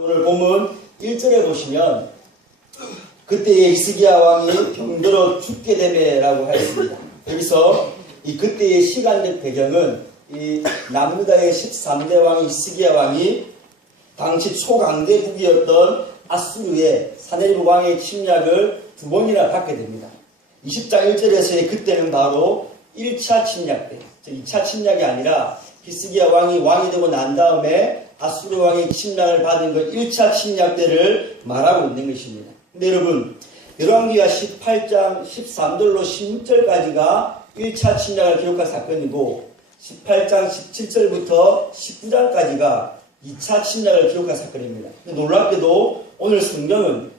오늘 본문 1절에 보시면 그때의 이스기야 왕이 병들어 죽게 되매라고 하였습니다. 여기서 이 그때의 시간적 배경은 이 남유다의 13대 왕 이스기야 왕이 당시 초강대국이었던 아수르의 사네립 왕의 침략을 두 번이나 받게 됩니다. 20장 1절에서의 그때는 바로 1차 침략 때, 즉 2차 침략이 아니라 히스기야 왕이 왕이 되고 난 다음에 아수르 왕의 침략을 받은 그 1차 침략 때를 말하고 있는 것입니다. 근데 여러분, 열왕기가 18장 13절로 16절까지가 1차 침략을 기록한 사건이고 18장 17절부터 19장까지가 2차 침략을 기록한 사건입니다. 놀랍게도 오늘 성경은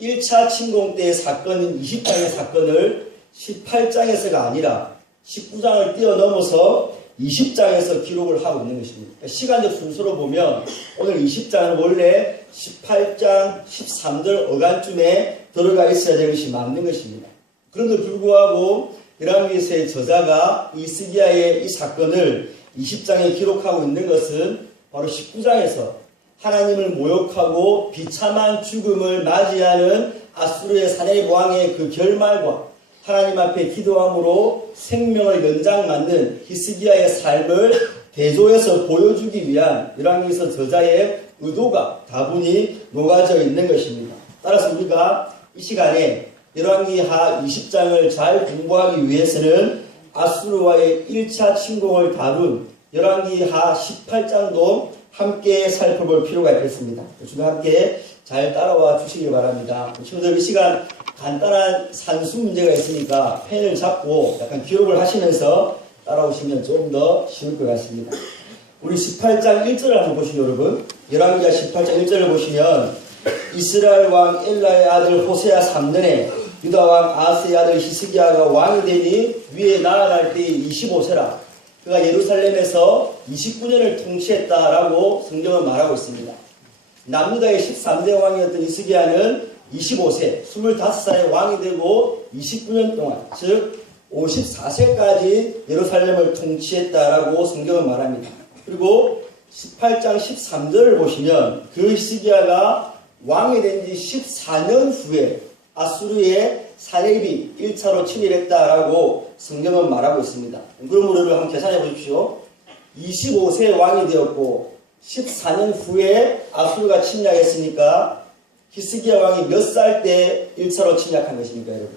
1차 침공 때의 사건인 20장의 사건을 18장에서가 아니라 19장을 뛰어넘어서 20장에서 기록을 하고 있는 것입니다. 그러니까 시간적 순서로 보면 오늘 20장은 원래 18장 13절 어간쯤에 들어가 있어야 될 것이 맞는 것입니다. 그런데 불구하고 열왕기서의 저자가 이스기야의 이 사건을 20장에 기록하고 있는 것은 바로 19장에서 하나님을 모욕하고 비참한 죽음을 맞이하는 아수르의 사내립 왕의 그 결말과 하나님 앞에 기도함으로 생명을 연장받는 히스기야의 삶을 대조해서 보여주기 위한 열왕기서 저자의 의도가 다분히 녹아져 있는 것입니다. 따라서 우리가 이 시간에 열왕기하 20장을 잘 공부하기 위해서는 아수르와의 1차 침공을 다룬 열왕기하 18장도 함께 살펴볼 필요가 있겠습니다. 주도 함께 잘 따라와 주시기 바랍니다. 친구들 이 시간 간단한 산수 문제가 있으니까 펜을 잡고 약간 기록을 하시면서 따라오시면 조금 더 쉬울 것 같습니다. 우리 18장 1절을 한번 보시죠, 여러분. 열왕기하 18장 1절을 보시면 이스라엘 왕 엘라의 아들 호세아 3년에 유다 왕 아스의 아들 히스기야가 왕이 되니 위에 나아갈 때 25세라. 그가 예루살렘에서 29년을 통치했다라고 성경은 말하고 있습니다. 남유다의 13대 왕이었던 이스기야는 25세, 25살에 왕이 되고 29년 동안, 즉 54세까지 예루살렘을 통치했다라고 성경은 말합니다. 그리고 18장 13절을 보시면 그 히스기야가 왕이 된 지 14년 후에 아수르의 사렙이 1차로 침입했다라고 성경은 말하고 있습니다. 그러므로 여러분 한번 계산해 보십시오. 25세 왕이 되었고 14년 후에 아수르가 침략했으니까 히스기야 왕이 몇 살 때 1차로 침략한 것입니까, 여러분?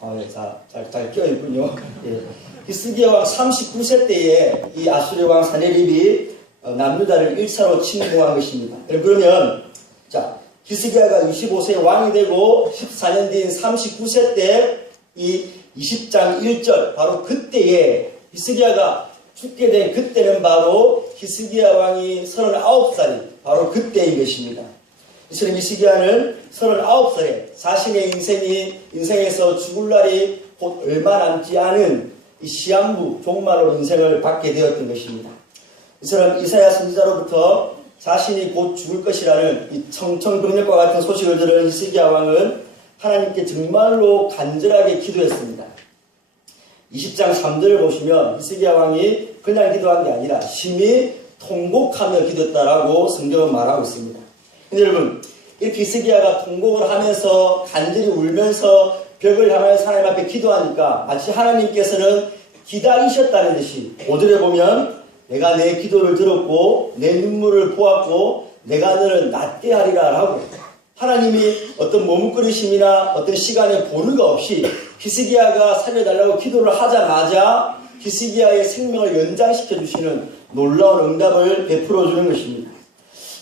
아, 네, 자, 잘, 잘 껴있군요. 예. 히스기야 왕 39세 때에 이 아수르 왕 사네립이 어, 남유다를 1차로 침공한 것입니다. 그러면, 자, 히스기야가 25세 왕이 되고 14년 뒤인 39세 때 이 20장 1절 바로 그때에 히스기야가 죽게 된 그때는 바로 히스기야 왕이 39살이 바로 그때인 것입니다. 이처럼 히스기야는 39살에 자신의 인생이 인생에서 죽을 날이 곧 얼마 남지 않은 이 시한부 종말로 인생을 받게 되었던 것입니다. 이처럼 이사야 선지자로부터 자신이 곧 죽을 것이라는 이 청청병력과 같은 소식을 들은 히스기야 왕은 하나님께 정말로 간절하게 기도했습니다. 20장 3절을 보시면 히스기야 왕이 그냥 기도한 게 아니라 심히 통곡하며 기도했다라고 성경은 말하고 있습니다. 여러분 이렇게 히스기야가 통곡을 하면서 간절히 울면서 벽을 향하여 하나님 앞에 기도하니까 마치 하나님께서는 기다리셨다는 듯이 5절에 보면 내가 내 기도를 들었고 내 눈물을 보았고 내가 너를 낫게 하리라 라고 하나님이 어떤 머뭇거리심이나 어떤 시간의 보류가 없이 히스기야가 살려달라고 기도를 하자마자 히스기야의 생명을 연장시켜 주시는 놀라운 응답을 베풀어 주는 것입니다.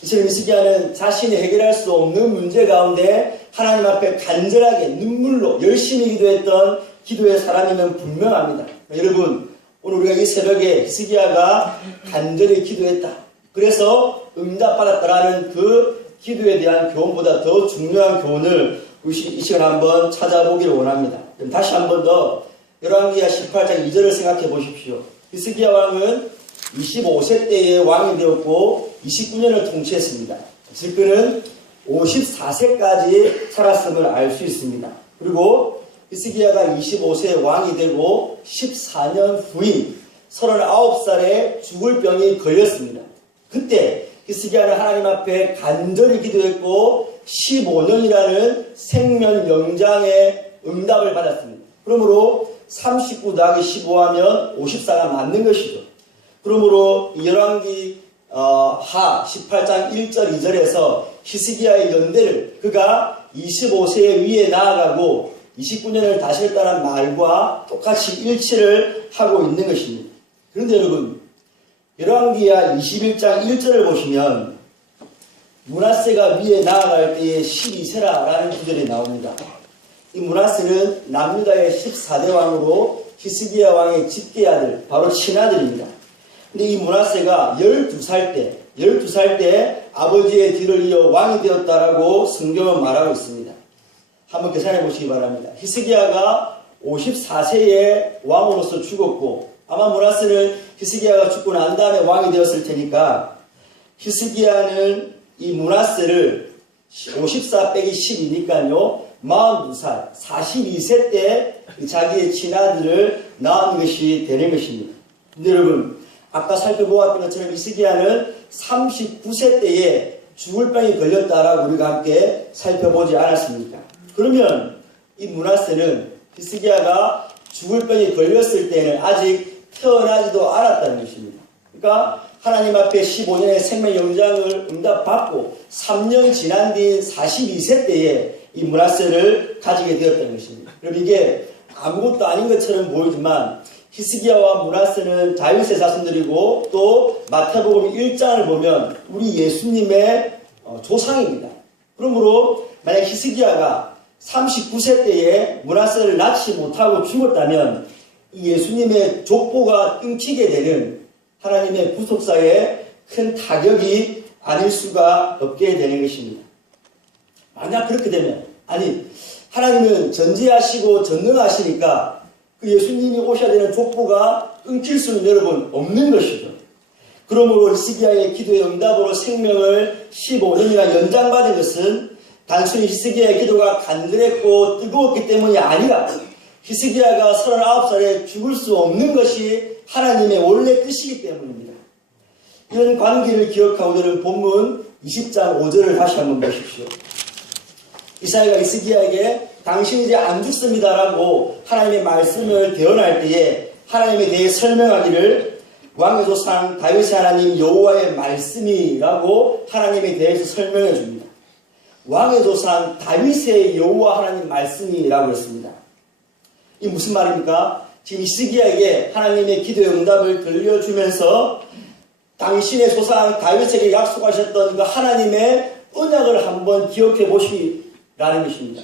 이처럼 히스기야는 자신이 해결할 수 없는 문제 가운데 하나님 앞에 간절하게 눈물로 열심히 기도했던 기도의 사람이면 분명합니다. 여러분 오늘 우리가 이 새벽에 히스기야가 간절히 기도했다. 그래서 응답받았다라는 그 기도에 대한 교훈보다 더 중요한 교훈을 이 시간 한번 찾아보기를 원합니다. 다시 한번 더 열왕기하 18장 2절을 생각해 보십시오. 히스기야 왕은 25세 때에 왕이 되었고 29년을 통치했습니다. 즉 그는 54세까지 살았음을 알 수 있습니다. 그리고 히스기야가 25세 왕이 되고 14년 후인 39살에 죽을 병이 걸렸습니다. 그때 히스기야는 하나님 앞에 간절히 기도했고 15년이라는 생명 영장의 응답을 받았습니다. 그러므로 39 더하기 15 하면 54가 맞는 것이죠. 그러므로 이 열왕기 어, 하 18장 1절 2절에서 히스기야의 연대를 그가 25세 위에 나아가고 29년을 다스렸다는 말과 똑같이 일치를 하고 있는 것입니다. 그런데 여러분 열왕기야 21장 1절을 보시면 문하세가 위에 나아갈 때에 12세라라는 구절이 나옵니다. 이 문하세는 남유다의 14대 왕으로 히스기야 왕의 집계 아들, 바로 친아들입니다. 근데 이 문하세가 12살 때, 12살 때 아버지의 뒤를 이어 왕이 되었다라고 성경은 말하고 있습니다. 한번 계산해 보시기 바랍니다. 히스기야가 54세에 왕으로서 죽었고, 아마 문하세는 히스기야가 죽고 난 다음에 왕이 되었을 테니까, 히스기야는 이 문하세를 54 빼기 10이니까요, 42살, 42세 때 자기의 친아들을 낳은 것이 되는 것입니다. 여러분, 아까 살펴보았던 것처럼 이스기야는 39세 때에 죽을 병이 걸렸다라고 우리가 함께 살펴보지 않았습니까? 그러면 이 문하세는 히스기야가 죽을 병이 걸렸을 때는 아직 태어나지도 않았다는 것입니다. 그러니까 하나님 앞에 15년의 생명 영장을 응답받고 3년 지난 뒤인 42세 때에 이 문하세를 가지게 되었다는 것입니다. 그럼 이게 아무것도 아닌 것처럼 보이지만 히스기야와 문하세는 다윗의 자손들이고 또 마태복음 1장을 보면 우리 예수님의 어, 조상입니다. 그러므로 만약 히스기야가 39세 때에 문하세를 낳지 못하고 죽었다면 이 예수님의 족보가 끊기게 되는 하나님의 구속사에 큰 타격이 아닐 수가 없게 되는 것입니다. 만약 그렇게 되면 아니 하나님은 전지하시고 전능하시니까 그 예수님이 오셔야 되는 족보가 끊길 수는 여러분 없는 것이죠. 그러므로 히스기야의 기도의 응답으로 생명을 15년이나 연장받은 것은 단순히 히스기야의 기도가 간절했고 뜨거웠기 때문이 아니라 히스기야가 39살에 죽을 수 없는 것이 하나님의 원래 뜻이기 때문입니다. 이런 관계를 기억하고 저는 본문 20장 5절을 다시 한번 보십시오. 이사야가 이스기야에게 당신이 이제 안 죽습니다라고 하나님의 말씀을 대언할 때에 하나님에 대해 설명하기를 왕의 조상 다윗의 하나님 여호와의 말씀이라고 하나님에 대해서 설명해 줍니다. 왕의 조상 다윗의 여호와 하나님 말씀이라고 했습니다. 이 무슨 말입니까? 지금 이스기야에게 하나님의 기도의 응답을 들려주면서 당신의 조상 다윗에게 약속하셨던 그 하나님의 언약을 한번 기억해 보시 라는 것입니다.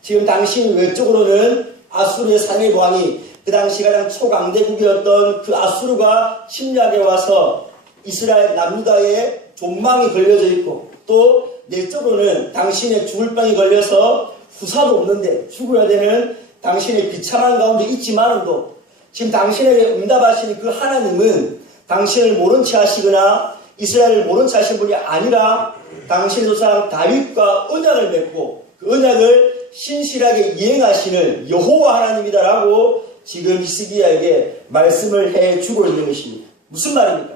지금 당신 외적으로는 아수르의 상해 왕이 그 당시 가장 초강대국이었던 그 아수르가 침략해 와서 이스라엘 남유다에 존망이 걸려져 있고 또 내적으로는 당신의 죽을 병이 걸려서 후사도 없는데 죽어야 되는 당신의 비참한 가운데 있지만도 지금 당신에게 응답하시는 그 하나님은 당신을 모른 채 하시거나 이스라엘을 모른 채 하신 분이 아니라 당신의 조상 다윗과 언약을 맺고 그 언약을 신실하게 이행하시는 여호와 하나님이다라고 지금 히스기야에게 말씀을 해 주고 있는 것입니다. 무슨 말입니까?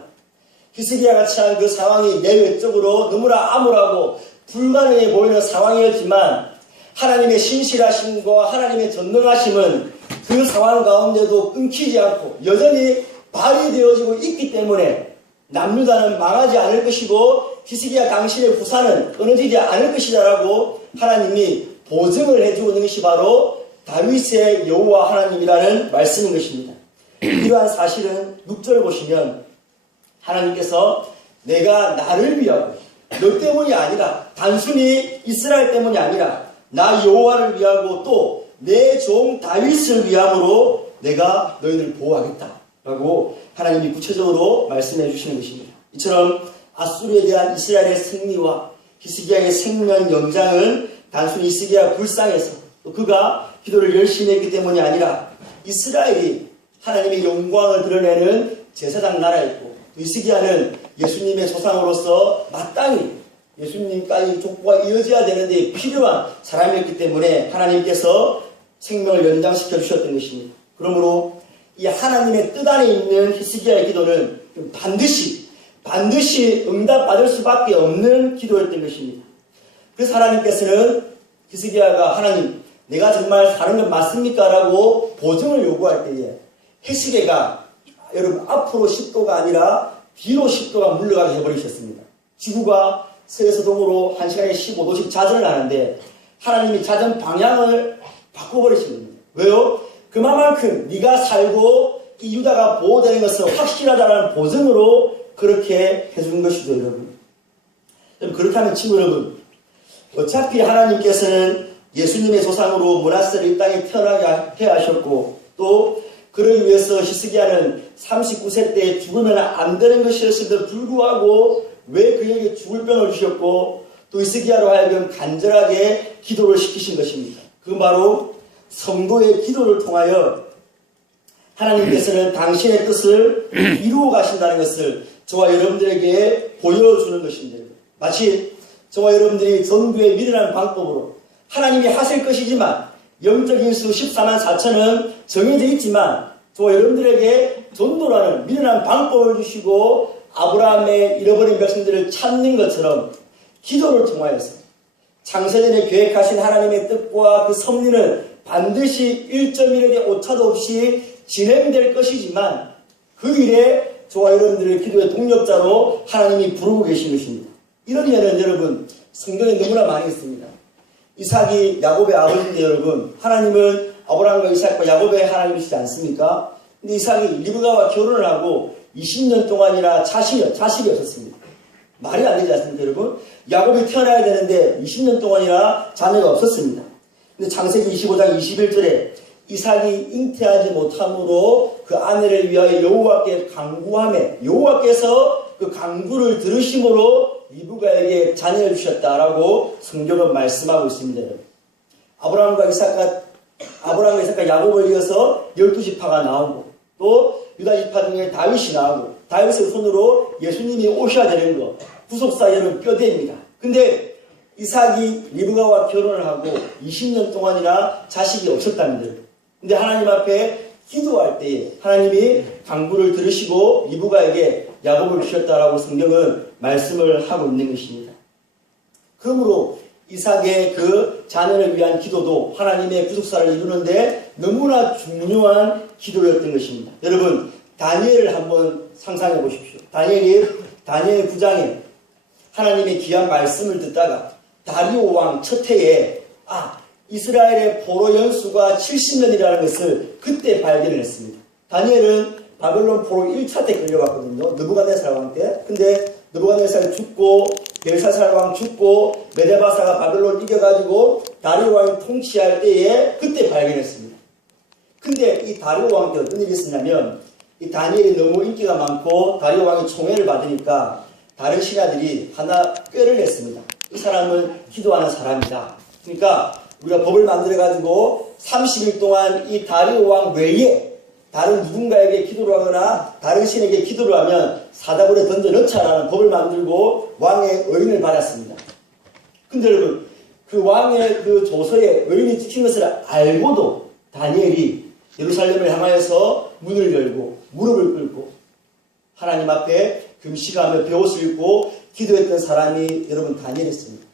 히스기야가 처한 그 상황이 내외적으로 너무나 암울하고 불가능해 보이는 상황이었지만 하나님의 신실하심과 하나님의 전능하심은 그 상황 가운데도 끊기지 않고 여전히 발휘 되어지고 있기 때문에 남유다는 망하지 않을 것이고 히스기야 당신의 후사는 끊어지지 않을 것이다라고 하나님이 보증을 해주고 있는 것이 바로 다윗의 여호와 하나님이라는 말씀인 것입니다. 이러한 사실은 6절 보시면 하나님께서 내가 나를 위하고 너 때문이 아니라 단순히 이스라엘 때문이 아니라 나 여호와를 위하고 또 내 종 다윗을 위함으로 내가 너희를 보호하겠다 라고 하나님이 구체적으로 말씀해 주시는 것입니다. 이처럼 아수르에 대한 이스라엘의 승리와 히스기야의 생명 연장은 단순히 히스기야 불쌍해서 또 그가 기도를 열심히 했기 때문이 아니라 이스라엘이 하나님의 영광을 드러내는 제사장 나라였고 히스기야는 예수님의 조상으로서 마땅히 예수님까지 족보가 이어져야 되는데 필요한 사람이었기 때문에 하나님께서 생명을 연장시켜 주셨던 것입니다. 그러므로 이 하나님의 뜻 안에 있는 히스기야의 기도는 반드시 반드시 응답받을 수밖에 없는 기도였던 것입니다. 그래서 하나님께서는 히스기야가 하나님 내가 정말 사는 건 맞습니까? 라고 보증을 요구할 때에 해시계가 여러분 앞으로 10도가 아니라 뒤로 10도가 물러가게 해버리셨습니다. 지구가 서에서 동으로 1시간에 15도씩 자전을 하는데 하나님이 자전 방향을 바꿔버리신 겁니다. 왜요? 그만큼 네가 살고 이 유다가 보호되는 것은 확실하다는 보증으로 그렇게 해준 것이죠, 여러분. 여러분, 그렇다면 친구 여러분, 어차피 하나님께서는 예수님의 조상으로 문하세를 이 땅에 태어나게 해 하셨고 또 그러기 위해서 히스기야는 39세 때 죽으면 안 되는 것이었음에도 불구하고 왜 그에게 죽을 병을 주셨고 또 히스기야로 하여금 간절하게 기도를 시키신 것입니다. 그 바로 성도의 기도를 통하여 하나님께서는 당신의 뜻을 이루어 가신다는 것을 저와 여러분들에게 보여주는 것입니다. 마치 저와 여러분들이 전구에 미련한 방법으로 하나님이 하실 것이지만 영적인 수 14만 4천은 정해져 있지만 저와 여러분들에게 전도라는 미련한 방법을 주시고 아브라함의 잃어버린 백성들을 찾는 것처럼 기도를 통하여서 창세전에 계획하신 하나님의 뜻과 그 섭리는 반드시 1.1에게 오차도 없이 진행될 것이지만 그 일에 저와 여러분들의 기도의 동력자로 하나님이 부르고 계신 것입니다. 이런 예는 여러분 성경에 너무나 많이 있습니다. 이삭이 야곱의 아버지인데 여러분 하나님은 아브라함과 이삭과 야곱의 하나님이시지 않습니까? 근데 이삭이 리브가와 결혼을 하고 20년 동안이나 자식이, 자식이 없었습니다. 말이 안 되지 않습니까 여러분? 야곱이 태어나야 되는데 20년 동안이나 자녀가 없었습니다. 근데 창세기 25장 21절에 이삭이 잉태하지 못함으로 그 아내를 위하여 여호와께 강구함에 여호와께서 그 강구를 들으심으로 리브가에게 자녀를 주셨다라고 성경은 말씀하고 있습니다. 아브라함과 이삭과 아브라함과 이삭과 야곱을 이어서 열두 지파가 나오고 또 유다 지파 중에 다윗이 나오고 다윗의 손으로 예수님이 오셔야 되는 거 구속사 여러분 뼈대입니다. 근데 이삭이 리브가와 결혼을 하고 20년 동안이나 자식이 없었답니다. 근데 하나님 앞에 기도할 때에 하나님이 강구를 들으시고 리브가에게 야곱을 주셨다라고 성경은 말씀을 하고 있는 것입니다. 그러므로 이삭의 그 자녀를 위한 기도도 하나님의 구속사를 이루는데 너무나 중요한 기도였던 것입니다. 여러분, 다니엘을 한번 상상해 보십시오. 다니엘이 다니엘 9장에 하나님의 귀한 말씀을 듣다가 다리오 왕 첫 해에 아 이스라엘의 포로 연수가 70년이라는 것을 그때 발견을 했습니다. 다니엘은 바벨론 포로 1차 때 끌려갔거든요. 느부갓네살 왕 때. 근데 느부갓네살 죽고 벨사살 왕 죽고 메데바사가 바벨론 이겨가지고 다리오 왕이 통치할 때에 그때 발견했습니다. 근데 이 다리오 왕 때 어떤 일이 있었냐면 이 다니엘이 너무 인기가 많고 다리오 왕이 총애를 받으니까 다른 신하들이 하나 꾀를 냈습니다. 이 사람은 기도하는 사람이다. 그러니까 우리가 법을 만들어가지고 30일 동안 이 다리오 왕 외에 다른 누군가에게 기도를 하거나 다른 신에게 기도를 하면 사다불에 던져 넣자라는 법을 만들고 왕의 의인을 받았습니다. 근데 여러분, 그 왕의 그 조서에 의인이 찍힌 것을 알고도 다니엘이 예루살렘을 향하여서 문을 열고 무릎을 꿇고 하나님 앞에 금식하며 배옷을 입고 기도했던 사람이 여러분 다니엘이었습니다.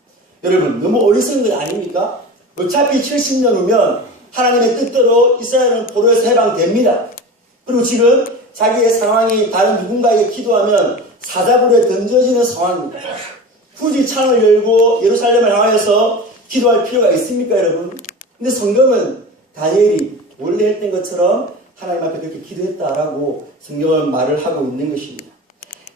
여러분 너무 어리석은 것 아닙니까? 어차피 70년 후면 하나님의 뜻대로 이스라엘은 포로에서 해방됩니다. 그리고 지금 자기의 상황이 다른 누군가에게 기도하면 사자불에 던져지는 상황입니다. 굳이 창을 열고 예루살렘을 향하여서 기도할 필요가 있습니까, 여러분? 근데 성경은 다니엘이 원래 했던 것처럼 하나님 앞에 그렇게 기도했다라고 성경은 말을 하고 있는 것입니다.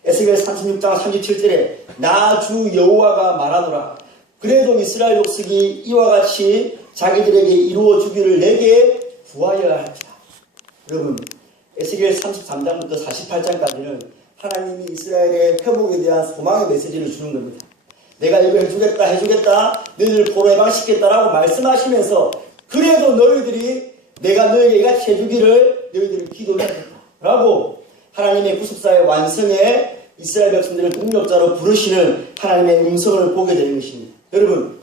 에스겔 36장 37절에 나 주 여호와가 말하노라 그래도 이스라엘 족속이 이와 같이 자기들에게 이루어 주기를 내게 구하여야 할지라 여러분 에스겔 33장부터 48장까지는 하나님이 이스라엘의 회복에 대한 소망의 메시지를 주는 겁니다. 내가 이거 해주겠다 해주겠다 너희들 포로 해방시켰다라고 말씀하시면서 그래도 너희들이 내가 너에게 이같이 해주기를 너희들이 기도를 하겠다 라고 하나님의 구속사의 완성에 이스라엘 백성들을 동력자로 부르시는 하나님의 음성을 보게 되는 것입니다. 여러분,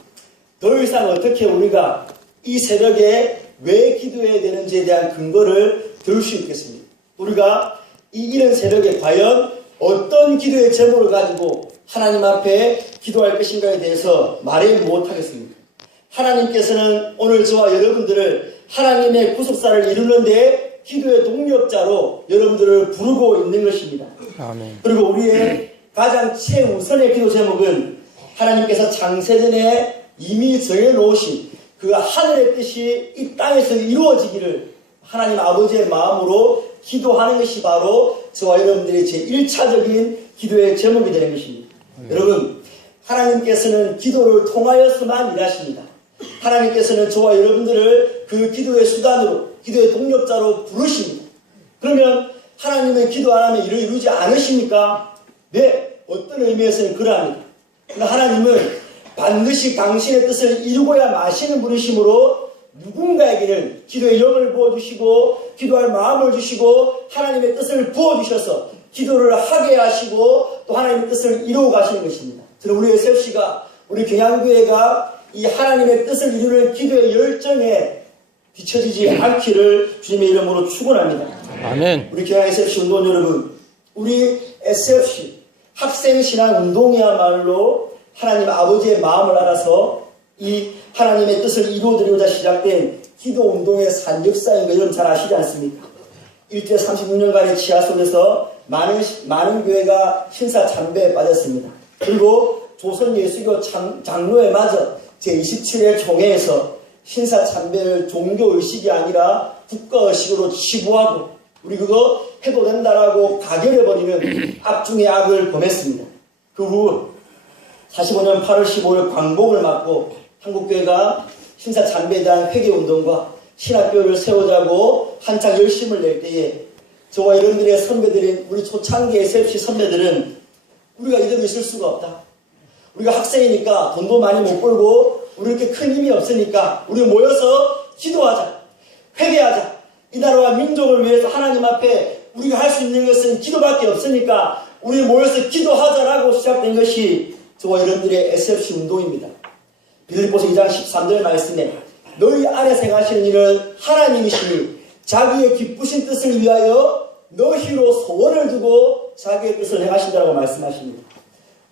더 이상 어떻게 우리가 이 새벽에 왜 기도해야 되는지에 대한 근거를 들수 있겠습니까? 우리가 이 이른 새벽에 과연 어떤 기도의 제목을 가지고 하나님 앞에 기도할 것인가에 대해서 말을 못하겠습니다. 하나님께서는 오늘 저와 여러분들을 하나님의 구속사를 이루는데 기도의 동력자로 여러분들을 부르고 있는 것입니다. 아멘. 그리고 우리의 가장 최우선의 기도 제목은 하나님께서 장세전에 이미 정해놓으신 그 하늘의 뜻이 이 땅에서 이루어지기를 하나님 아버지의 마음으로 기도하는 것이 바로 저와 여러분들의 제1차적인 기도의 제목이 되는 것입니다. 여러분, 하나님께서는 기도를 통하여서만 일하십니다. 하나님께서는 저와 여러분들을 그 기도의 수단으로, 기도의 동력자로 부르십니다. 그러면 하나님은 기도 안 하면 일을 이루지 않으십니까? 네, 어떤 의미에서는 그러합니다. 그러나 하나님은 반드시 당신의 뜻을 이루고야 마시는 분이시므로 누군가에게는 기도의 영을 부어주시고 기도할 마음을 주시고 하나님의 뜻을 부어주셔서 기도를 하게 하시고 또 하나님의 뜻을 이루어 가시는 것입니다. 저는 우리 SFC가 우리 경양교회가 이 하나님의 뜻을 이루는 기도의 열정에 뒤처지지 않기를 주님의 이름으로 축원합니다. 아멘. 우리 교양 SFC 운동 여러분, 우리 SFC 학생 신앙 운동이야말로 하나님 아버지의 마음을 알아서 이 하나님의 뜻을 이루어드리고자 시작된 기도 운동의 산 역사인 거 여러분 잘 아시지 않습니까? 일제 36년간의 지하 속에서 많은 시- 많은 교회가 신사 참배에 빠졌습니다. 그리고 조선 예수교 장, 장로에 맞아 제27회 총회에서 신사 참배를 종교 의식이 아니라 국가 의식으로 치부하고 우리 그거 해도 된다라고 가결해버리는 악 중의 악을 범했습니다. 그 후 45년 8월 15일 광복을 맞고 한국교회가 신사 참배에 대한 회개운동과 신학교를 세우자고 한창 열심을 낼 때에 저와 여러분들의 선배들인 우리 초창기 SFC 선배들은 우리가 이대로 있을 수가 없다. 우리가 학생이니까 돈도 많이 못 벌고 우리 이렇게 큰 힘이 없으니까 우리 모여서 기도하자. 회개하자. 이 나라와 민족을 위해서 하나님 앞에 우리가 할 수 있는 것은 기도밖에 없으니까 우리 모여서 기도하자라고 시작된 것이 저와 여러분들의 SFC 운동입니다. 빌립보서 2장 13절 말씀에 너희 안에 행하시는 일은 하나님이시니 자기의 기쁘신 뜻을 위하여 너희로 소원을 두고 자기의 뜻을 행하신다고 말씀하십니다.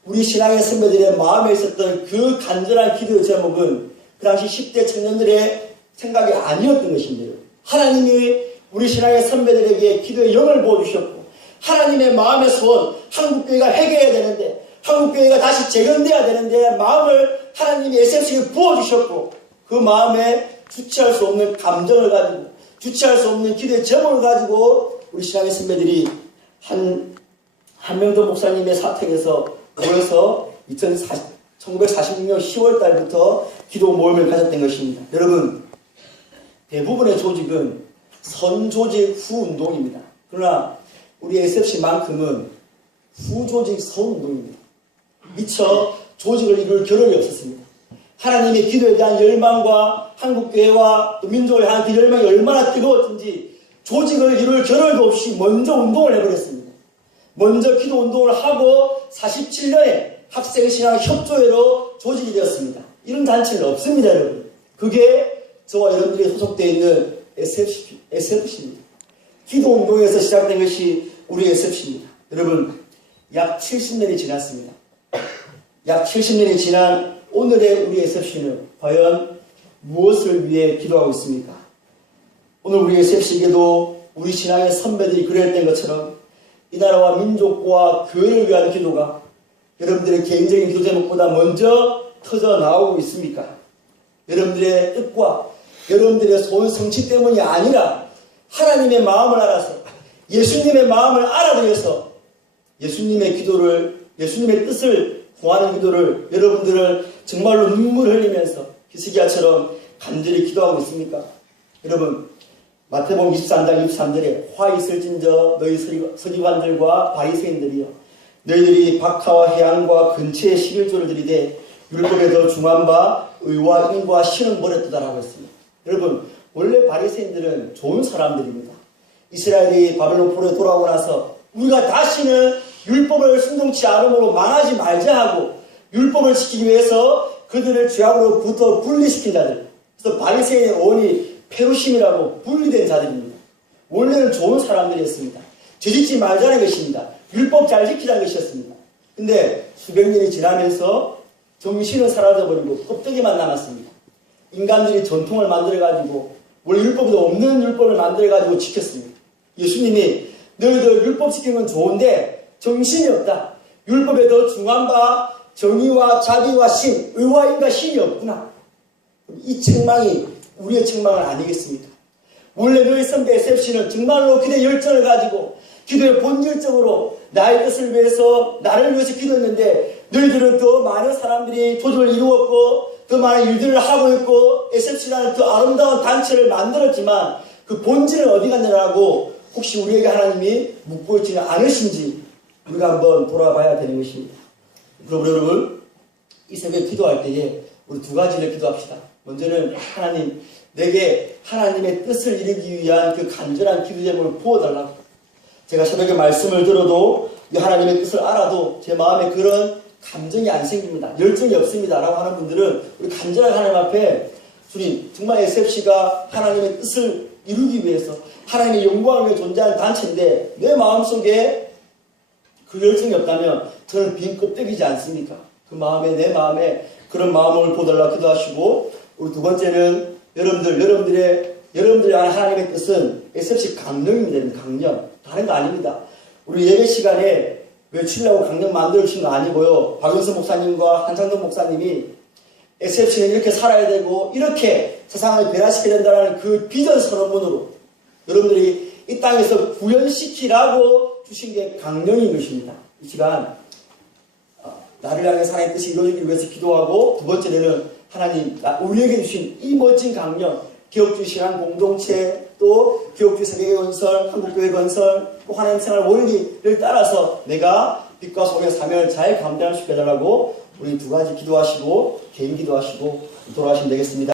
우리 신앙의 선배들의 마음에 있었던 그 간절한 기도의 제목은 그 당시 10대 청년들의 생각이 아니었던 것입니다. 하나님이 우리 신앙의 선배들에게 기도의 영을 부어주셨고 하나님의 마음의 소원 한국교회가 회개해야 되는데 한국교회가 다시 재건돼야 되는데 마음을 하나님이 SFC에 부어주셨고 그 마음에 주체할 수 없는 감정을 가지고 주체할 수 없는 기도의 제목을 가지고 우리 신앙의 선배들이 한 한명도 목사님의 사택에서 모여서 2040, 1946년 10월 달부터 기도 모임을 가졌던 것입니다. 여러분, 대부분의 조직은 선조직 후운동입니다. 그러나 우리 SFC만큼은 후조직 서운동입니다. 미처 조직을 이룰 겨를이 없었습니다. 하나님의 기도에 대한 열망과 한국교회와 또 민족을 향한 그 열망이 얼마나 뜨거웠든지 조직을 이룰 겨를도 없이 먼저 운동을 해버렸습니다. 먼저 기도 운동을 하고 47년에 학생신앙 협조회로 조직이 되었습니다. 이런 단체는 없습니다, 여러분. 그게 저와 여러분들이 소속되어 있는 SFC, SFC입니다. 기도 운동에서 시작된 것이 우리 SFC입니다. 여러분, 약 70년이 지났습니다. 약 70년이 지난 오늘의 우리 SFC는 과연 무엇을 위해 기도하고 있습니까? 오늘 우리 SFC에게도 우리 신앙의 선배들이 그랬던 것처럼 이 나라와 민족과 교회를 위한 기도가 여러분들의 개인적인 기도 제목보다 먼저 터져 나오고 있습니까? 여러분들의 뜻과 여러분들의 소원 성취 때문이 아니라 하나님의 마음을 알아서 예수님의 마음을 알아들여서 예수님의 기도를 예수님의 뜻을 구하는 기도를 여러분들을 정말로 눈물 흘리면서 히스기야처럼 간절히 기도하고 있습니까? 여러분 마태복음 23장 23절에 화 있을진저 너희 서기- 서기관들과 바리새인들이여 너희들이 박하와 해안과 근처에 11조를 들이되 율법에 더 중한 바 의와 인과 신은 버렸다라고 했습니다. 여러분 원래 바리새인들은 좋은 사람들입니다. 이스라엘이 바벨론 포로에 돌아오고 나서 우리가 다시는 율법을 순종치 않음으로 망하지 말자 하고 율법을 지키기 위해서 그들을 죄악으로부터 분리시킨 자들. 그래서 바리새인의 원이 페루심이라고 분리된 자들입니다. 원래는 좋은 사람들이었습니다. 죄짓지 말자는 것입니다. 율법 잘 지키자는 것이었습니다. 근데 수백 년이 지나면서 정신은 사라져버리고 껍데기만 남았습니다. 인간들이 전통을 만들어가지고 원래 율법도 없는 율법을 만들어가지고 지켰습니다. 예수님이 너희들 율법 지키는 건 좋은데 정신이 없다. 율법에 더 중요한 바 정의와 자비와 신, 의와 인과 신이 없구나. 이 책망이 우리의 책망은 아니겠습니까? 원래 너희 선배 SFC는 정말로 기도의 열정을 가지고 기도의 본질적으로 나의 뜻을 위해서 나를 위해서 기도했는데 너희들은 더 많은 사람들이 조직을 이루었고 더 많은 일들을 하고 있고 SFC라는 더 아름다운 단체를 만들었지만 그 본질은 어디 갔느냐고 혹시 우리에게 하나님이 묻고 있지는 않으신지 우리가 한번 돌아봐야 되는 것입니다. 그럼 여러분 이 새벽에 기도할 때에 우리 두 가지를 기도합시다. 먼저는 하나님 내게 하나님의 뜻을 이루기 위한 그 간절한 기도 제목을 부어달라고. 제가 새벽에 말씀을 들어도 이 하나님의 뜻을 알아도 제 마음에 그런 감정이 안 생깁니다. 열정이 없습니다. 라고 하는 분들은 우리 간절하게 하나님 앞에 주님 정말 SFC가 하나님의 뜻을 이루기 위해서 하나님의 영광을 위해 존재하는 단체인데 내 마음속에 그 열정이 없다면 저는 빈 껍데기지 않습니까? 그 마음에 내 마음에 그런 마음을 보달라 기도하시고 우리 두 번째는 여러분들 여러분들의 여러분들이 하나님의 뜻은 SFC 강령입니다. 강령 다른 거 아닙니다. 우리 예배 시간에 외치려고 강령 만들어 주신 거 아니고요. 박영수 목사님과 한창동 목사님이 SFC는 이렇게 살아야 되고 이렇게 세상을 변화시켜야 된다는 그 비전 선언문으로 여러분들이 이 땅에서 구현시키라고 주신 게 강령인 것입니다. 이 시간 어, 나를 향해 하나님의 뜻이 이루어지기 위해서 기도하고 두 번째는 하나님 나- 우리에게 주신 이 멋진 강령 기업주의 신앙 공동체 또 기업주의 세계 건설 한국교회 건설 또 하나님 생활 원리를 따라서 내가 빛과 소리의 사명을 잘 감당할 수 있게 해달라고 우리 두 가지 기도하시고 개인 기도하시고 돌아가시면 되겠습니다.